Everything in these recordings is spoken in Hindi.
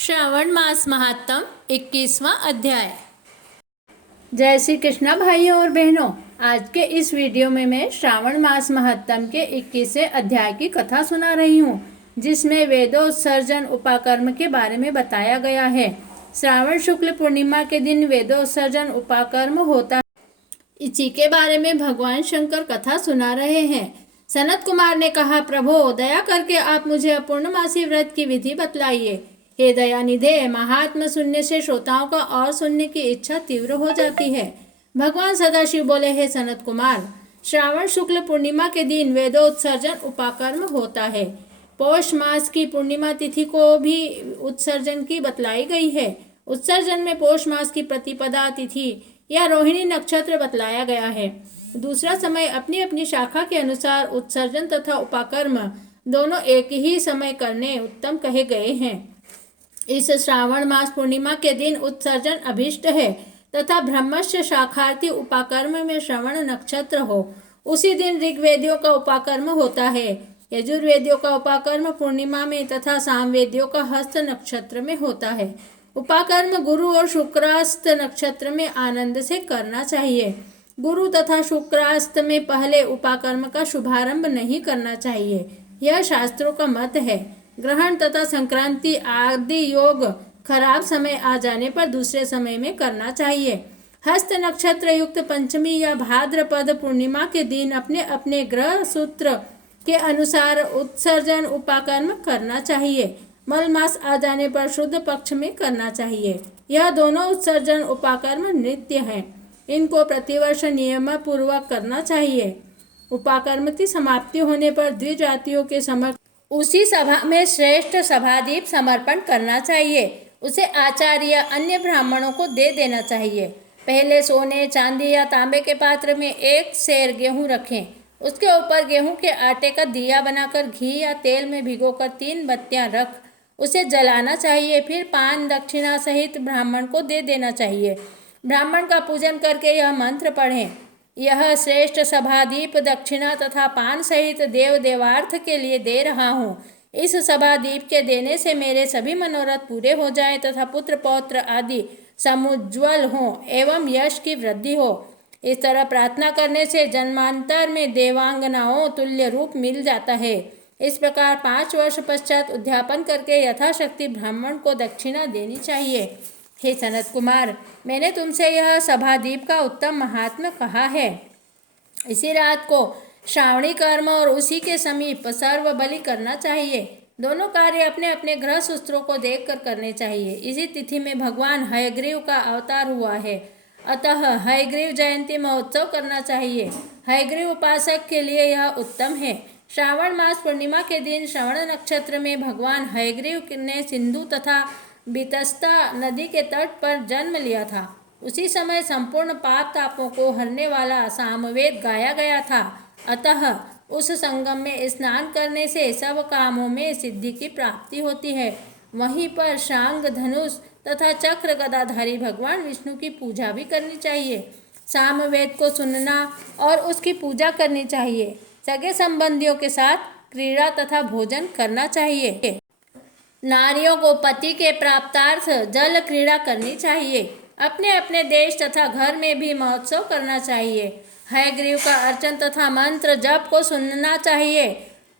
श्रावण मास महात्म 21वां अध्याय। जय श्री कृष्णा भाइयों और बहनों, आज के इस वीडियो में मैं श्रावण मास महात्म के 21वें अध्याय की कथा सुना रही हूँ, जिसमें वेदोत्सर्जन उपाकर्म के बारे में बताया गया है। श्रावण शुक्ल पूर्णिमा के दिन वेदोत्सर्जन उपाकर्म होता है। इसी के बारे में भगवान शंकर कथा सुना रहे हैं। सनत कुमार ने कहा, प्रभो दया करके आप मुझे पूर्णमासी व्रत की विधि बतलाइए। हे दयानिधे, महात्मा सुनने से श्रोताओं का और सुनने की इच्छा तीव्र हो जाती है। भगवान सदाशिव बोले, हे सनत कुमार, श्रावण शुक्ल पूर्णिमा के दिन वेदोत्सर्जन उपाकर्म होता है। पौष मास की पूर्णिमा तिथि को भी उत्सर्जन की बतलाई गई है। उत्सर्जन में पौष मास की प्रतिपदा तिथि या रोहिणी नक्षत्र बतलाया गया है। दूसरा समय अपनी अपनी शाखा के अनुसार उत्सर्जन तथा उपाकर्म दोनों एक ही समय करने उत्तम कहे गए हैं। इस श्रावण मास पूर्णिमा के दिन उत्सर्जन अभिष्ट है तथा ब्रह्मस्य शाखार्थी उपाकर्म में श्रवण नक्षत्र हो। उसी दिन ऋग्वेदियों का उपाकर्म होता है। यजुर्वेदियों का उपाकर्म पूर्णिमा में तथा सामवेदियों का हस्त नक्षत्र में होता है। उपाकर्म गुरु और शुक्रास्त नक्षत्र में आनंद से करना चाहिए। गुरु तथा शुक्रास्त में पहले उपाकर्म का शुभारंभ नहीं करना चाहिए, यह शास्त्रों का मत है। ग्रहण तथा संक्रांति आदि योग खराब समय आ जाने पर दूसरे समय में करना चाहिए। हस्त नक्षत्र युक्त पंचमी या भाद्रपद पूर्णिमा के दिन अपने अपने ग्रह सूत्र के अनुसार उत्सर्जन उपाकर्म करना चाहिए। मल मास आ जाने पर शुद्ध पक्ष में करना चाहिए। यह दोनों उत्सर्जन उपाकर्म नित्य हैं। इनको प्रतिवर्ष नियम पूर्वक करना चाहिए। उपाकर्म की समाप्ति होने पर द्विजातियों के समक्ष उसी सभा में श्रेष्ठ सभादीप समर्पण करना चाहिए। उसे आचार्य या अन्य ब्राह्मणों को दे देना चाहिए। पहले सोने, चांदी या तांबे के पात्र में 1 सेर गेहूं रखें। उसके ऊपर गेहूं के आटे का दिया बनाकर घी या तेल में भिगोकर 3 बत्तियां रख उसे जलाना चाहिए। फिर पान दक्षिणा सहित ब्राह्मण को दे देना चाहिए। ब्राह्मण का पूजन करके यह मंत्र पढ़ें, यह श्रेष्ठ सभादीप दक्षिणा तथा पान सहित देव देवार्थ के लिए दे रहा हूँ। इस सभादीप के देने से मेरे सभी मनोरथ पूरे हो जाए तथा पुत्र पौत्र आदि समुज्वल हों एवं यश की वृद्धि हो। इस तरह प्रार्थना करने से जन्मांतर में देवांगनाओं तुल्य रूप मिल जाता है। इस प्रकार 5 वर्ष पश्चात उद्यापन करके यथाशक्ति ब्राह्मण को दक्षिणा देनी चाहिए। हे सनत कुमार, मैंने तुमसे यह सभादीप का उत्तम महात्म्य कहा है। इसी रात को श्रावणी कर्म और उसी के समीप सर्व बलि करना चाहिए। दोनों कार्य अपने अपने ग्रह सूत्रों को देखकर करने चाहिए। इसी तिथि में भगवान हयग्रीव का अवतार हुआ है, अतः हयग्रीव जयंती महोत्सव करना चाहिए। हयग्रीव उपासक के लिए यह उत्तम है। श्रावण मास पूर्णिमा के दिन श्रवण नक्षत्र में भगवान हयग्रीव ने सिंधु तथा बीतस्ता नदी के तट पर जन्म लिया था। उसी समय संपूर्ण पाप तापों को हरने वाला सामवेद गाया गया था। अतः उस संगम में स्नान करने से सब कामों में सिद्धि की प्राप्ति होती है। वहीं पर शांग धनुष तथा चक्र गदाधारी भगवान विष्णु की पूजा भी करनी चाहिए। सामवेद को सुनना और उसकी पूजा करनी चाहिए। सगे संबंधियों के साथ क्रीड़ा तथा भोजन करना चाहिए। नारियों को पति के प्राप्तार्थ जल क्रीड़ा करनी चाहिए। अपने अपने देश तथा घर में भी महोत्सव करना चाहिए। हयग्रीव का अर्चन तथा मंत्र जप को सुनना चाहिए।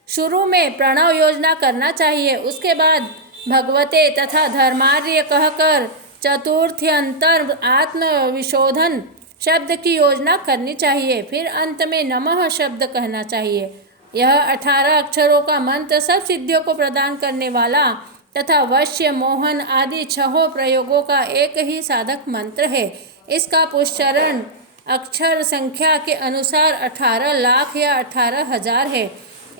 शुरू में प्रणव योजना करना चाहिए। उसके बाद भगवते तथा धर्मार्य कहकर चतुर्थ्यंतर आत्मविशोधन शब्द की योजना करनी चाहिए। फिर अंत में नमः शब्द कहना चाहिए। यह 18 अक्षरों का मंत्र सब सिद्धियों को प्रदान करने वाला तथा वश्य मोहन आदि 6 प्रयोगों का एक ही साधक मंत्र है। इसका पुष्चरण अक्षर संख्या के अनुसार 18 लाख या 18,000 है।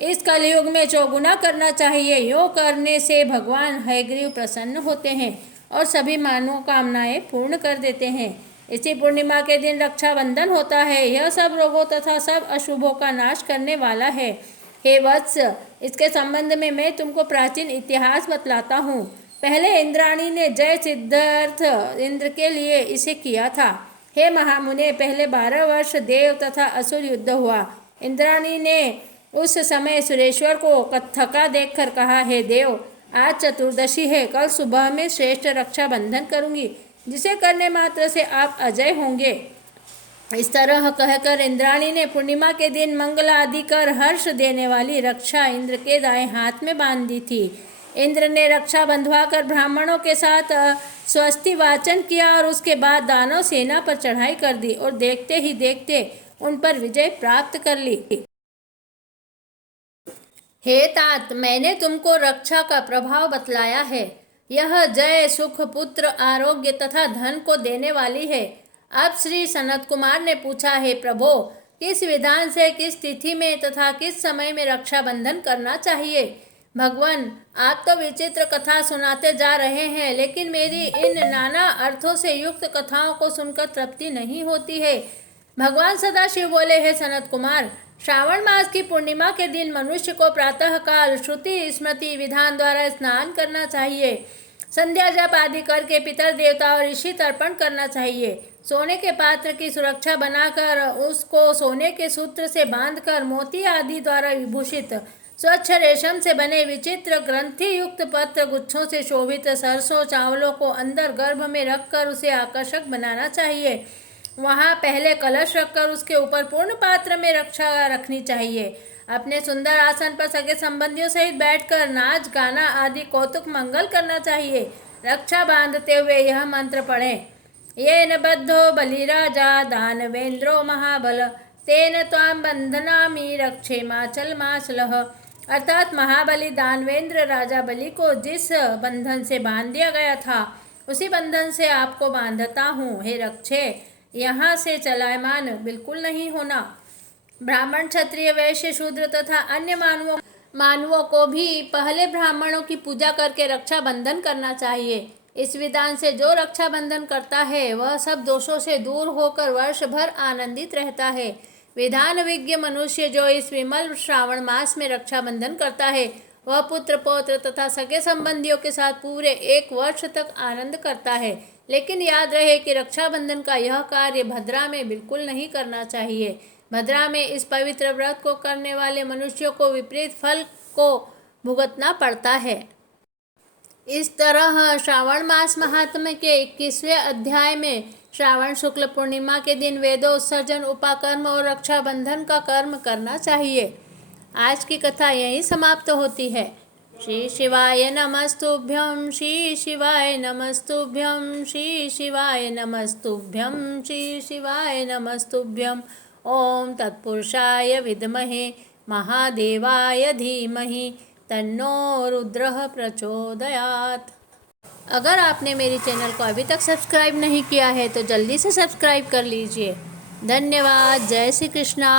इस कलयुग में चौगुना करना चाहिए। योग करने से भगवान हयग्रीव प्रसन्न होते हैं और सभी मनोकामनाएं पूर्ण कर देते हैं। इसी पूर्णिमा के दिन रक्षाबंधन होता है। यह सब रोगों तथा सब अशुभों का नाश करने वाला है। हे वत्स, इसके संबंध में मैं तुमको प्राचीन इतिहास बतलाता हूँ। पहले इंद्राणी ने जय सिद्धार्थ इंद्र के लिए इसे किया था। हे महामुने, पहले 12 वर्ष देव तथा असुर युद्ध हुआ। इंद्राणी ने उस समय सुरेश्वर को थका देखकर कहा, हे देव, आज चतुर्दशी है, कल सुबह में श्रेष्ठ रक्षाबंधन करूंगी, जिसे करने मात्र से आप अजय होंगे। इस तरह कहकर इंद्राणी ने पूर्णिमा के दिन मंगल आदि कर हर्ष देने वाली रक्षा इंद्र के दाएं हाथ में बांध दी थी। इंद्र ने रक्षा बंधवाकर ब्राह्मणों के साथ स्वस्ति वाचन किया और उसके बाद दानव सेना पर चढ़ाई कर दी और देखते ही देखते उन पर विजय प्राप्त कर ली। हे तात, मैंने तुमको रक्षा का प्रभाव बतलाया है। यह जय, सुख, पुत्र, आरोग्य तथा धन को देने वाली है। अब श्री सनत कुमार ने पूछा, हे प्रभो, किस विधान से, किस तिथि में तथा किस समय में रक्षाबंधन करना चाहिए? भगवान, आप तो विचित्र कथा सुनाते जा रहे हैं, लेकिन मेरी इन नाना अर्थों से युक्त कथाओं को सुनकर तृप्ति नहीं होती है। भगवान सदाशिव बोले, हे सनत कुमार, श्रावण मास की पूर्णिमा के दिन मनुष्य को प्रातः काल श्रुति स्मृति विधान द्वारा स्नान करना चाहिए। संध्या जप आदि करके पितर देवता और ऋषि तर्पण करना चाहिए। सोने के पात्र की सुरक्षा बनाकर उसको सोने के सूत्र से बांधकर मोती आदि द्वारा विभूषित स्वच्छ रेशम से बने विचित्र ग्रंथि युक्त पत्र गुच्छों से शोभित सरसों चावलों को अंदर गर्भ में रखकर उसे आकर्षक बनाना चाहिए। वहाँ पहले कलश रखकर उसके ऊपर पूर्ण पात्र में रक्षा रखनी चाहिए। अपने सुंदर आसन पर सगे संबंधियों सहित बैठकर नाच गाना आदि कौतुक मंगल करना चाहिए। रक्षा बांधते हुए यह मंत्र पढ़ें, येन बद्धो बलिराजा दानवेंद्रो महाबल तेन त्वां बंधनामि रक्षेमाचल माचलः। अर्थात महाबली दानवेंद्र राजा बलि को जिस बंधन से बांध दिया गया था, उसी बंधन से आपको बांधता हूँ। हे रक्षे, यहाँ से चलायमान बिल्कुल नहीं होना। ब्राह्मण, क्षत्रिय, वैश्य, शूद्र तथा अन्य मानवों को भी पहले ब्राह्मणों की पूजा करके रक्षाबंधन करना चाहिए। इस विधान से जो रक्षाबंधन करता है वह सब दोषों से दूर होकर वर्ष भर आनंदित रहता है। विधान विज्ञ मनुष्य जो इस विमल श्रावण मास में रक्षाबंधन करता है, वह पुत्र पौत्र तथा सगे संबंधियों के साथ पूरे 1 वर्ष तक आनंद करता है। लेकिन याद रहे कि रक्षाबंधन का यह कार्य भद्रा में बिल्कुल नहीं करना चाहिए। भद्रा में इस पवित्र व्रत को करने वाले मनुष्यों को विपरीत फल को भुगतना पड़ता है। इस तरह श्रावण मास महात्म्य के 21वें अध्याय में श्रावण शुक्ल पूर्णिमा के दिन वेदोत्सर्जन, उपाकर्म और रक्षाबंधन का कर्म करना चाहिए। आज की कथा यहीं समाप्त होती है। श्री शिवाय नमस्तुभ्यं, श्री शिवाय नमस्तुभ्यं, श्री शिवाय नमस्तुभ्यं, श्री शिवाय नमस्तुभ्यं। ओम तत्पुरुषाय विद्महे महादेवाय धीमहि तन्नो रुद्रः प्रचोदयात्। अगर आपने मेरी चैनल को अभी तक सब्सक्राइब नहीं किया है तो जल्दी से सब्सक्राइब कर लीजिए। धन्यवाद। जय श्री कृष्णा।